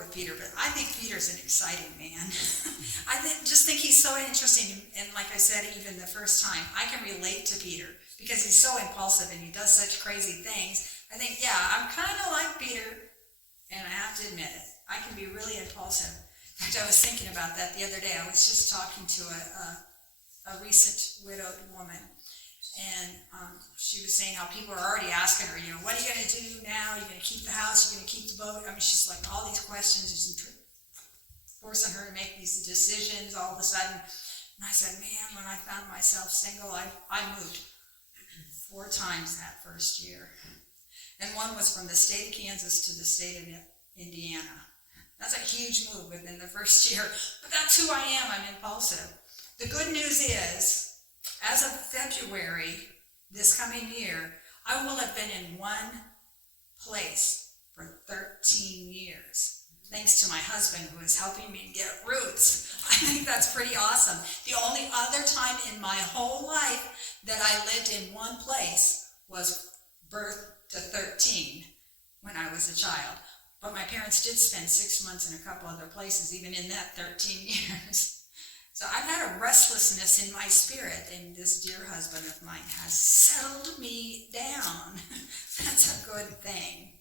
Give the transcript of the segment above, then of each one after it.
with Peter, but I think Peter's an exciting man. Just think he's so interesting, and like I said, even the first time, I can relate to Peter because he's so impulsive and he does such crazy things. I think, yeah, I'm kind of like Peter, and I have to admit it. I can be really impulsive. In fact, I was thinking about that the other day. I was just talking to a recent widowed woman, and she was saying how people are already asking her, what are you going to do now? Are you going to keep the house? Are you going to keep the boat? I mean, she's like all these questions, just forcing her to make these decisions all of a sudden. And I said, man, when I found myself single, I moved 4 times that first year. And one was from the state of Kansas to the state of Indiana. That's a huge move within the first year. But that's who I am. I'm impulsive. The good news is, as of February this coming year, I will have been in one place for 13 years. Thanks to my husband, who is helping me get roots. I think that's pretty awesome. The only other time in my whole life that I lived in one place was birth to 13 when I was a child. But my parents did spend 6 months in a couple other places, even in that 13 years. So I've had a restlessness in my spirit, and this dear husband of mine has settled me down. That's a good thing.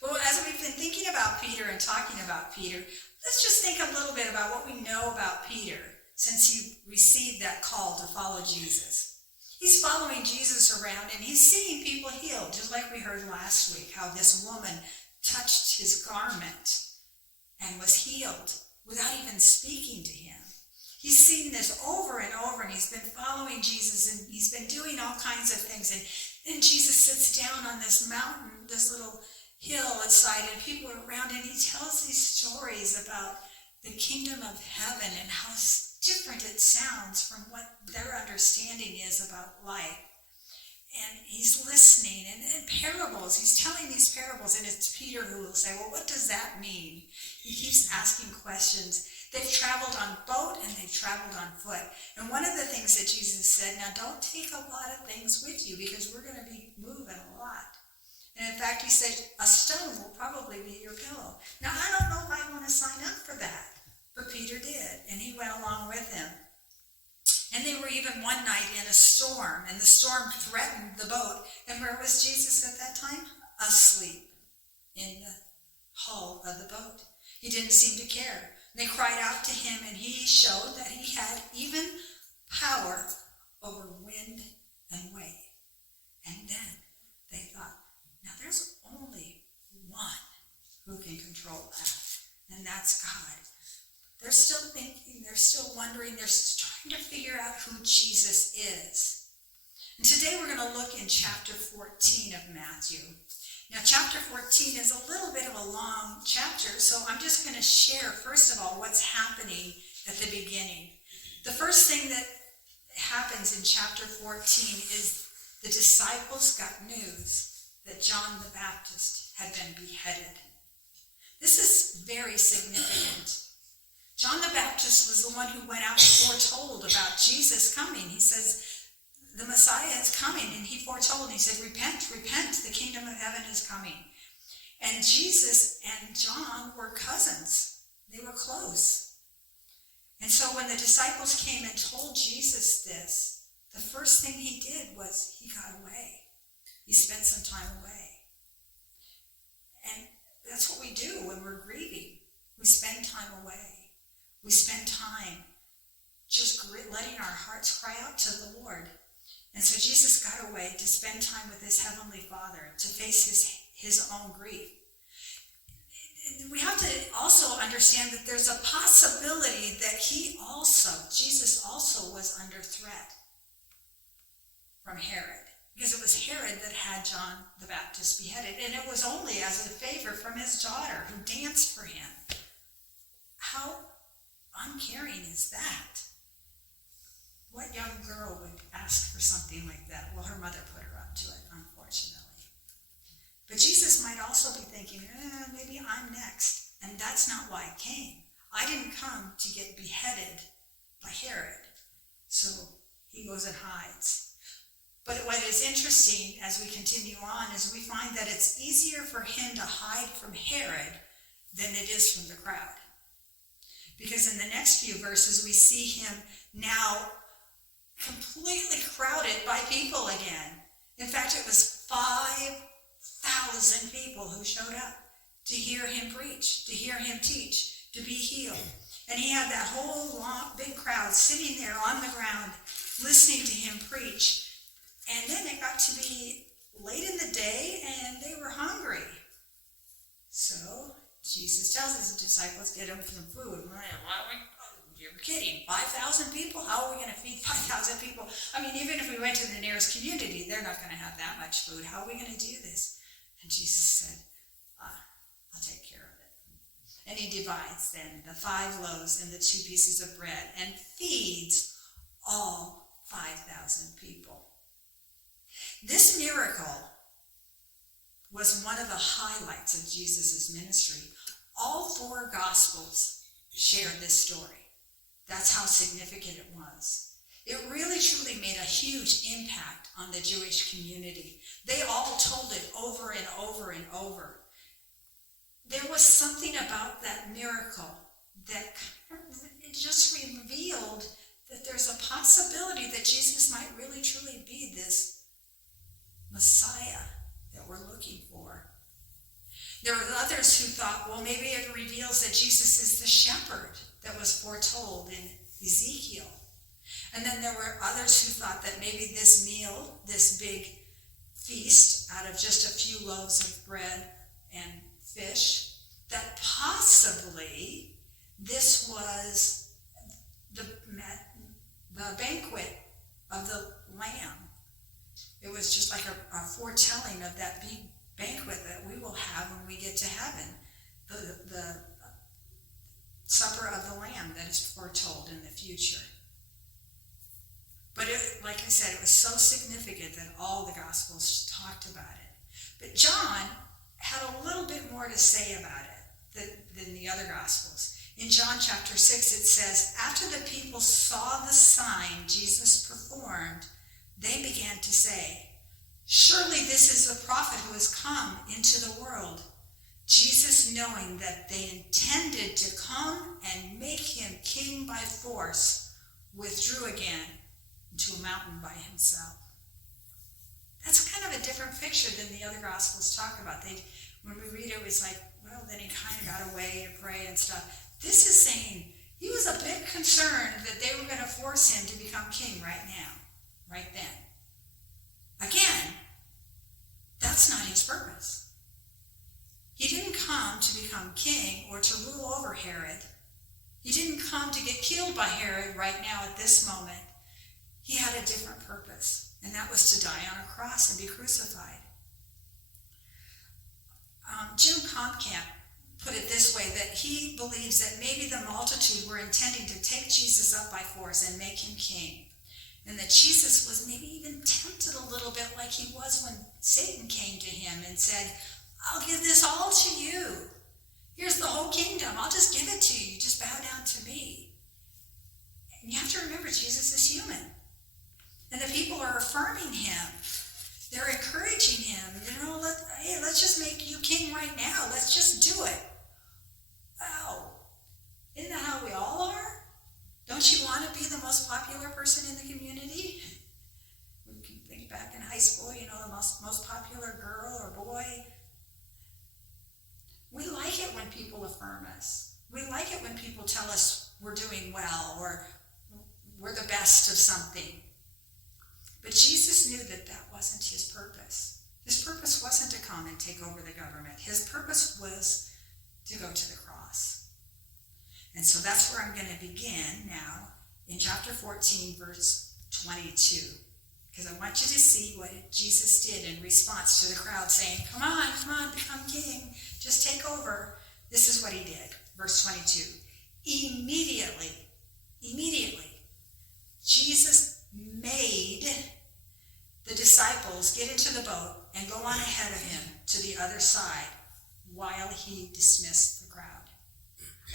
Well, as we've been thinking about Peter and talking about Peter, let's just think a little bit about what we know about Peter since he received that call to follow Jesus. He's following Jesus around, and he's seeing people healed, just like we heard last week, how this woman touched his garment and was healed without even speaking to him. He's seen this over and over, and he's been following Jesus, and he's been doing all kinds of things. And then Jesus sits down on this mountain, this little hillside, and people are around, and he tells these stories about the kingdom of heaven and how different it sounds from what their understanding is about life. And he's listening, and in parables, he's telling these parables, and it's Peter who will say, well, what does that mean? He keeps asking questions. They've traveled on boat and they've traveled on foot. And one of the things that Jesus said, now don't take a lot of things with you because we're going to be moving a lot. And in fact, he said, a stone will probably be your pillow. Now, I don't know if I want to sign up for that, but Peter did, and he went along with him. And they were even one night in a storm, and the storm threatened the boat. And where was Jesus at that time? Asleep in the hull of the boat. He didn't seem to care. They cried out to him, and he showed that he had even power over wind and wave. And then they thought, now there's only one who can control that, and that's God. They're still thinking, they're still wondering, they're trying to figure out who Jesus is. And today we're going to look in chapter 14 of Matthew. Now, chapter 14 is a little bit of a long chapter, so I'm just going to share, first of all, what's happening at the beginning. The first thing that happens in chapter 14 is the disciples got news that John the Baptist had been beheaded. This is very significant. John the Baptist was the one who went out and foretold about Jesus coming. He says, the Messiah is coming, and he foretold, he said, repent, repent, the kingdom of heaven is coming. And Jesus and John were cousins. They were close. And so when the disciples came and told Jesus this, the first thing he did was he got away. He spent some time away. And that's what we do when we're grieving. We spend time away. We spend time just letting our hearts cry out to the Lord. And so Jesus got away to spend time with his heavenly Father, to face his own grief. We have to also understand that there's a possibility that Jesus also was under threat from Herod. Because it was Herod that had John the Baptist beheaded. And it was only as a favor from his daughter who danced for him. How uncaring is that? What young girl would ask for something like that? Well, her mother put her up to it, unfortunately. But Jesus might also be thinking, maybe I'm next. And that's not why I came. I didn't come to get beheaded by Herod. So he goes and hides. But what is interesting as we continue on is we find that it's easier for him to hide from Herod than it is from the crowd. Because in the next few verses, we see him now completely crowded by people again. In fact, it was 5,000 people who showed up to hear him preach, to hear him teach, to be healed. And he had that whole long, big crowd sitting there on the ground, listening to him preach. And then it got to be late in the day, and they were hungry. So Jesus tells his disciples, get them some food. You're kidding. 5,000 people? How are we going to feed 5,000 people? I mean, even if we went to the nearest community, they're not going to have that much food. How are we going to do this? And Jesus said, I'll take care of it. And he divides then the 5 loaves and the 2 pieces of bread and feeds all 5,000 people. This miracle was one of the highlights of Jesus' ministry. All 4 Gospels shared this story. That's how significant it was. It really truly made a huge impact on the Jewish community. They all told it over and over and over. There was something about that miracle that it just revealed that there's a possibility that Jesus might really truly be this Messiah that we're looking for. There were others who thought, well, maybe it reveals that Jesus is the shepherd that was foretold in Ezekiel. And then there were others who thought that maybe this meal, this big feast out of just a few loaves of bread and fish, that possibly this was the banquet of the Lamb. It was just like a foretelling of that big banquet that we will have when we get to heaven. The supper of the Lamb that is foretold in the future. But like I said, it was so significant that all the Gospels talked about it. But John had a little bit more to say about it than the other Gospels. In John chapter 6, it says, after the people saw the sign Jesus performed, they began to say, surely this is the prophet who has come into the world. Jesus, knowing that they intended to come and make him king by force, withdrew again into a mountain by himself. That's kind of a different picture than the other Gospels talk about. When we read it, it was like, well, then he kind of got away to pray and stuff. This is saying he was a bit concerned that they were going to force him to become king right now, right then. Again, that's not his purpose. He didn't come to become king or to rule over Herod. He didn't come to get killed by Herod right now at this moment. He had a different purpose, and that was to die on a cross and be crucified. Jim Comkamp put it this way, that he believes that maybe the multitude were intending to take Jesus up by force and make him king. And that Jesus was maybe even tempted a little bit like he was when Satan came to him and said, I'll give this all to you. Here's the whole kingdom. I'll just give it to you. Just bow down to me. And you have to remember, Jesus is human. And the people are affirming him. They're encouraging him. Hey, let's just make you king right now. Let's just do it. Wow. Isn't that how we all are? Don't you want to be the most popular person in the community? We can think back in high school, the most popular girl or boy. We like it when people affirm us. We like it when people tell us we're doing well or we're the best of something. But Jesus knew that that wasn't his purpose. His purpose wasn't to come and take over the government. His purpose was to go to the cross. And so that's where I'm going to begin now in chapter 14, verse 22. Because I want you to see what Jesus did in response to the crowd saying, come on, become king. Just take over. This is what he did. Verse 22. Immediately, Jesus made the disciples get into the boat and go on ahead of him to the other side while he dismissed the crowd.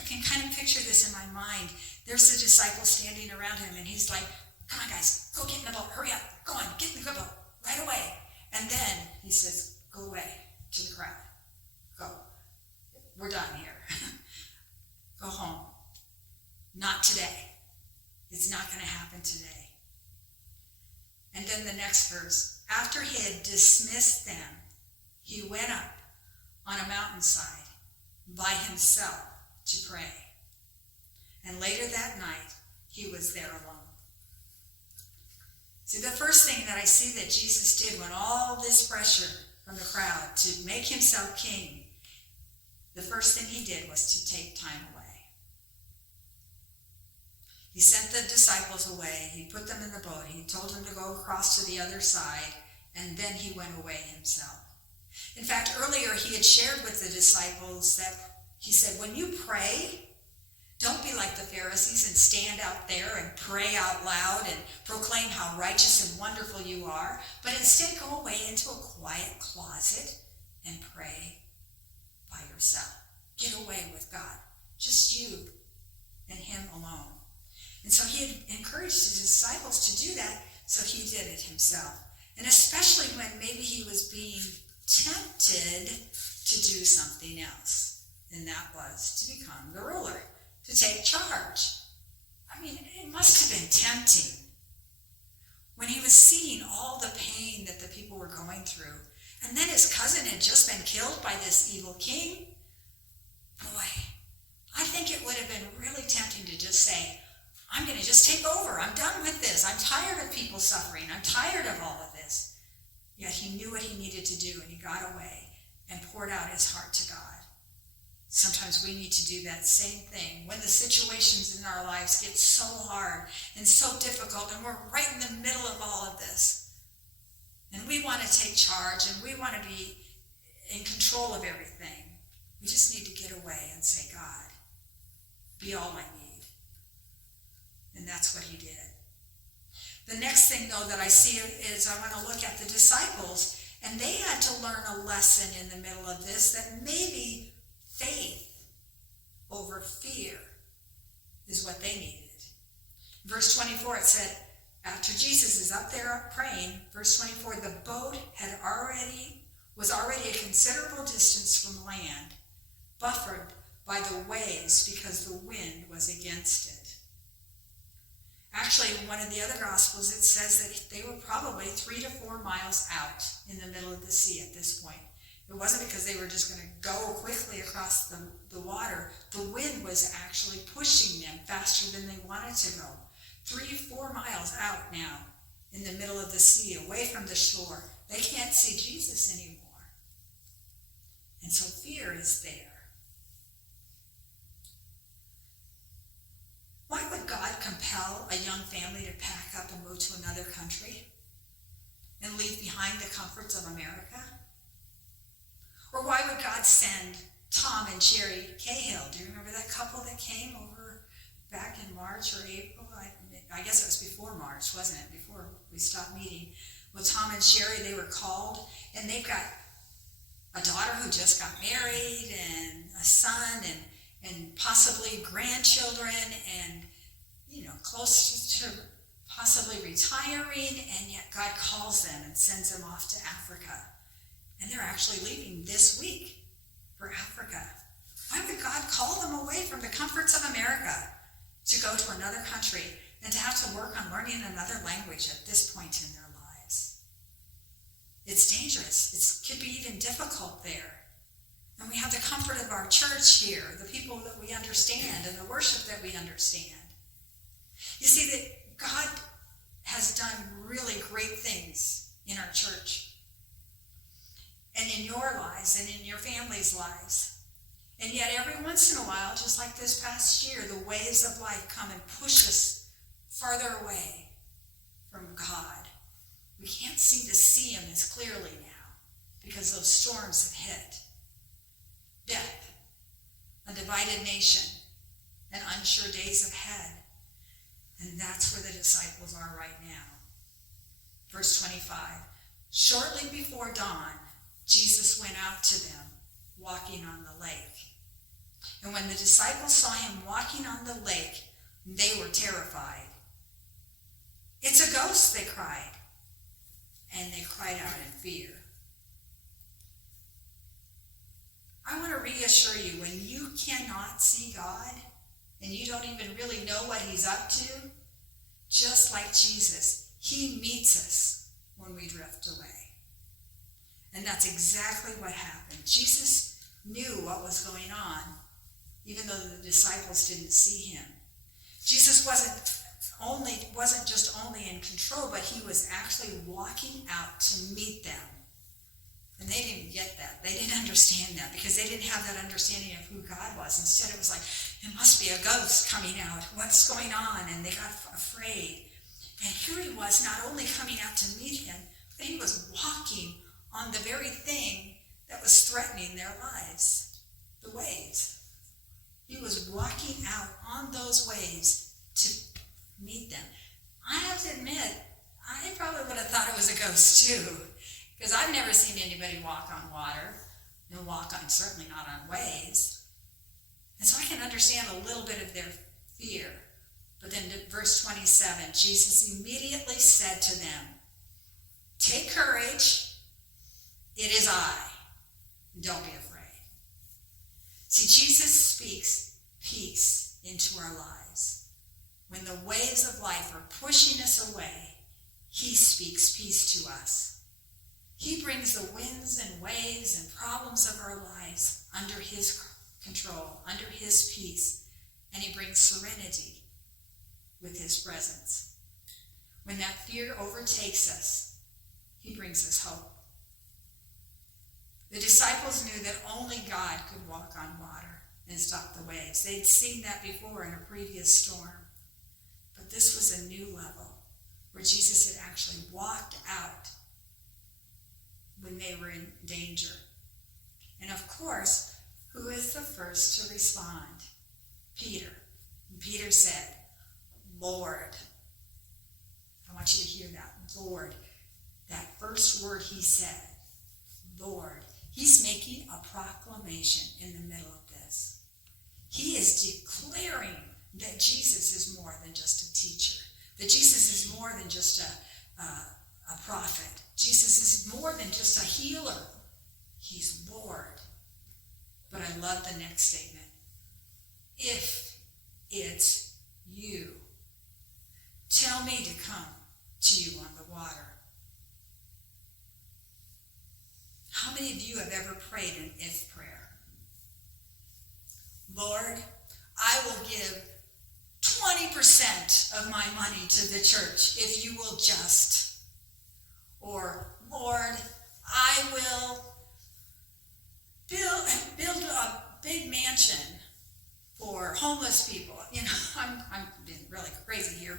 I can kind of picture this in my mind. There's the disciples standing around him, and he's like, come on, guys, go get in the boat. Hurry up. Go on, get in the boat right away. And then he says, go away to the crowd. Go. We're done here. Go home. Not today. It's not going to happen today. And then the next verse. After he had dismissed them, he went up on a mountainside by himself to pray. And later that night, he was there alone. See, the first thing that I see that Jesus did when all this pressure from the crowd to make himself king, the first thing he did was to take time away. He sent the disciples away. He put them in the boat. He told them to go across to the other side, and then he went away himself. In fact, earlier he had shared with the disciples that he said, when you pray, don't be like the Pharisees and stand out there and pray out loud and proclaim how righteous and wonderful you are, but instead go away into a quiet closet and pray by yourself. Get away with God. Just you and him alone. And so he had encouraged his disciples to do that, so he did it himself. And especially when maybe he was being tempted to do something else, and that was to become the ruler, to take charge. I mean, it must have been tempting when he was seeing all the pain that the people were going through. And then his cousin had just been killed by this evil king. Boy, I think it would have been really tempting to just say, I'm going to just take over. I'm done with this. I'm tired of people suffering. I'm tired of all of this. Yet he knew what he needed to do, and he got away and poured out his heart to God. Sometimes we need to do that same thing when the situations in our lives get so hard and so difficult, and we're right in the middle of all of this. And we want to take charge, and we want to be in control of everything. We just need to get away and say, God, be all I need. And that's what he did. The next thing, though, that I see is I want to look at the disciples, and they had to learn a lesson in the middle of this, that maybe faith over fear is what they needed. Verse 24, it said, after Jesus is up there praying, verse 24, the boat was already a considerable distance from land, buffered by the waves because the wind was against it. Actually, in one of the other Gospels, it says that they were probably 3 to 4 miles out in the middle of the sea at this point. It wasn't because they were just going to go quickly across the water. The wind was actually pushing them faster than they wanted to go. 3 to 4 miles out now in the middle of the sea, away from the shore. They can't see Jesus anymore. And so fear is there. Why would God compel a young family to pack up and move to another country and leave behind the comforts of America? Or why would God send Tom and Sherry Cahill? Do you remember that couple that came over back in March or April? I guess it was before March, wasn't it? Before we stopped meeting. Well, Tom and Sherry, they were called, and they've got a daughter who just got married and a son and possibly grandchildren and, close to possibly retiring, and yet God calls them and sends them off to Africa. And they're actually leaving this week for Africa. Why would God call them away from the comforts of America to go to another country and to have to work on learning another language at this point in their lives? It's dangerous. It could be even difficult there. And we have the comfort of our church here, the people that we understand and the worship that we understand. You see that God has done really great things in our church and in your lives and in your family's lives. And yet every once in a while, just like this past year, the waves of life come and push us farther away from God. We can't seem to see him as clearly now because those storms have hit. Death, a divided nation, and unsure days ahead. And that's where the disciples are right now. Verse 25, shortly before dawn, Jesus went out to them, walking on the lake. And when the disciples saw him walking on the lake, they were terrified. It's a ghost, they cried. And they cried out in fear. I want to reassure you, when you cannot see God and you don't even really know what he's up to, just like Jesus, he meets us when we drift away. And that's exactly what happened. Jesus knew what was going on, even though the disciples didn't see him. Jesus wasn't just only in control, but he was actually walking out to meet them. And they didn't get that. They didn't understand that because they didn't have that understanding of who God was. Instead, it was like, it must be a ghost coming out. What's going on? And they got afraid. And here he was, not only coming out to meet him, but he was walking on the very thing that was threatening their lives, the waves. He was walking out on those waves to meet them. I have to admit, I probably would have thought it was a ghost too, because I've never seen anybody walk on water, and certainly not on waves. And so I can understand a little bit of their fear. But then verse 27, Jesus immediately said to them, "Take courage, it is I. Don't be afraid." See, Jesus speaks peace into our lives. When the waves of life are pushing us away, he speaks peace to us. He brings the winds and waves and problems of our lives under his control, under his peace, and he brings serenity with his presence. When that fear overtakes us, he brings us hope. The disciples knew that only God could walk on water and stop the waves. They'd seen that before in a previous storm. But this was a new level where Jesus had actually walked out when they were in danger. And of course, who is the first to respond? Peter. And Peter said, "Lord." I want you to hear that, Lord. That first word he said, Lord. He's making a proclamation in the middle of this. He is declaring that Jesus is more than just a teacher, that Jesus is more than just a prophet. Jesus is more than just a healer. He's Lord. But I love the next statement. If it's you, tell me to come to you on the water. How many of you have ever prayed an if prayer? Lord, I will give 20% of my money to the church if you will just. Or, Lord, I will build a big mansion for homeless people. You know, I'm being really crazy here,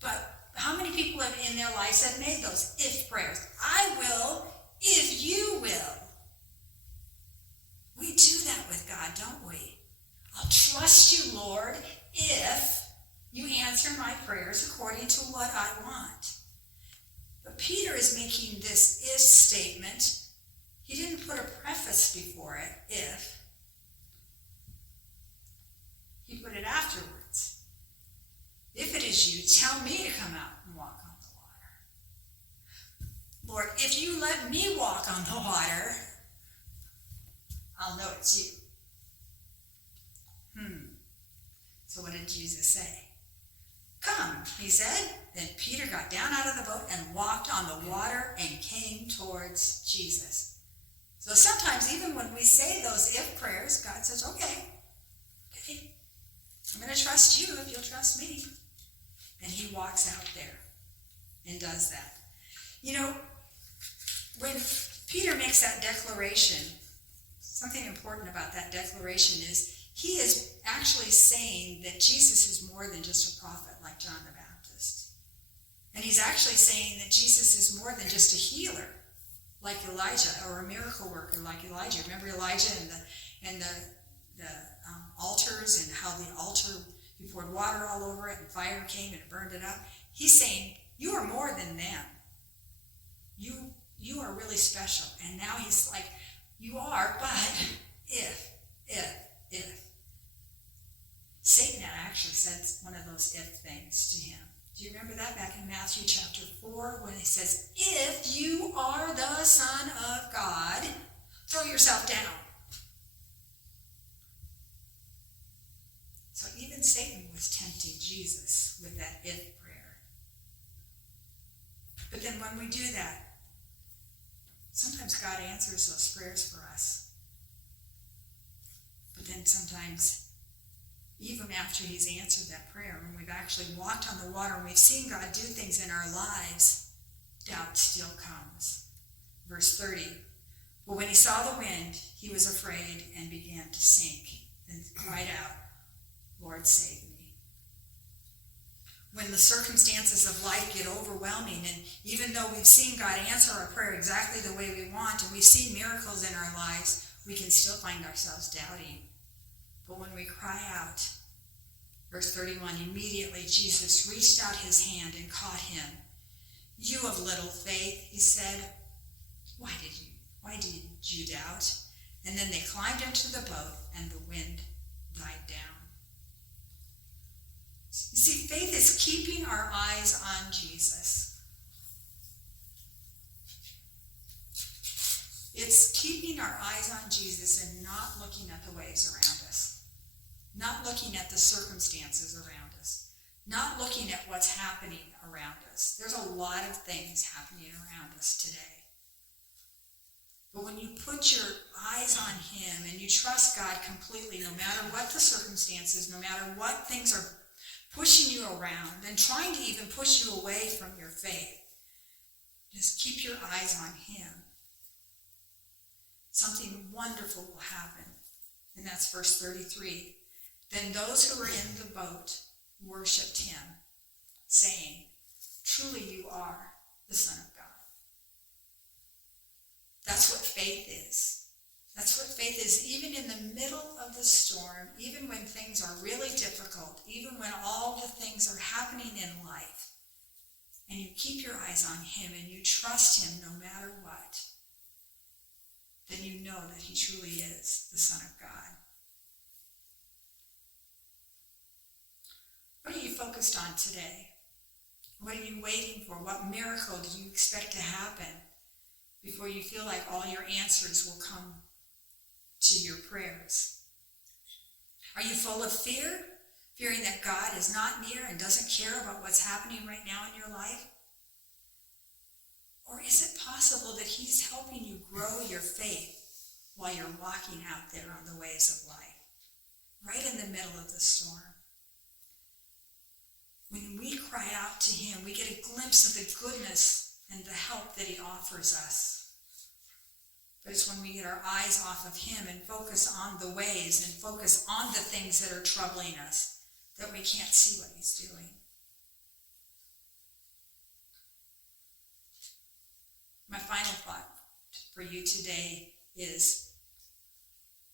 but how many people have in their lives have made those if prayers? I will, if you will. We do that with God, don't we? I'll trust you, Lord, if you answer my prayers according to what I want. But Peter is making this if statement. He didn't put a preface before it, if. He put it afterwards. If it is you, tell me to come out and walk on the water. Lord, if you let me walk on the water, I'll know it's you. So what did Jesus say? Come, he said. Then Peter got down out of the boat and walked on the water and came towards Jesus. So sometimes even when we say those if prayers, God says, okay, I'm going to trust you if you'll trust me. And he walks out there and does that. You know, when Peter makes that declaration, something important about that declaration is he is actually saying that Jesus is more than just a prophet like John the Baptist. And he's actually saying that Jesus is more than just a healer like Elijah, or a miracle worker like Elijah. Remember Elijah and the altars, and how the altar, he poured water all over it and fire came and it burned it up. He's saying, you are more than them. You are really special. And now he's like, you are, but if. Satan had actually said one of those if things to him. Do you remember that back in Matthew chapter 4 when he says, if you are the Son of God, throw yourself down. Satan was tempting Jesus with that if prayer. But then when we do that, sometimes God answers those prayers for us. But then sometimes, even after he's answered that prayer, when we've actually walked on the water and we've seen God do things in our lives, doubt still comes. Verse 30, but when he saw the wind, he was afraid and began to sink and cried out, Lord, save me. When the circumstances of life get overwhelming, and even though we've seen God answer our prayer exactly the way we want, and we've seen miracles in our lives, we can still find ourselves doubting. But when we cry out, verse 31, immediately Jesus reached out his hand and caught him. You of little faith, he said, why did you doubt? And then they climbed into the boat and the wind died down. You see, faith is keeping our eyes on Jesus. It's keeping our eyes on Jesus and not looking at the waves around us, not looking at the circumstances around us, not looking at what's happening around us. There's a lot of things happening around us today. But when you put your eyes on him and you trust God completely, no matter what the circumstances, no matter what things are pushing you around and trying to even push you away from your faith, just keep your eyes on him. Something wonderful will happen. And that's verse 33. Then those who were in the boat worshipped him, saying, truly you are the Son of God. That's what faith is. That's what faith is, even in the middle of the storm, even when things are really difficult, even when all the things are happening in life, and you keep your eyes on him and you trust him no matter what, then you know that he truly is the Son of God. What are you focused on today? What are you waiting for? What miracle do you expect to happen before you feel like all your answers will come to your prayers? Are you full of fear? Fearing that God is not near and doesn't care about what's happening right now in your life? Or is it possible that he's helping you grow your faith while you're walking out there on the waves of life, right in the middle of the storm? When we cry out to him, we get a glimpse of the goodness and the help that he offers us. But it's when we get our eyes off of him and focus on the waves and focus on the things that are troubling us that we can't see what he's doing. My final thought for you today is,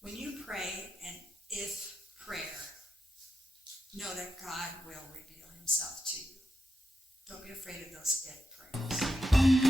when you pray an if prayer, know that God will reveal himself to you. Don't be afraid of those if prayers.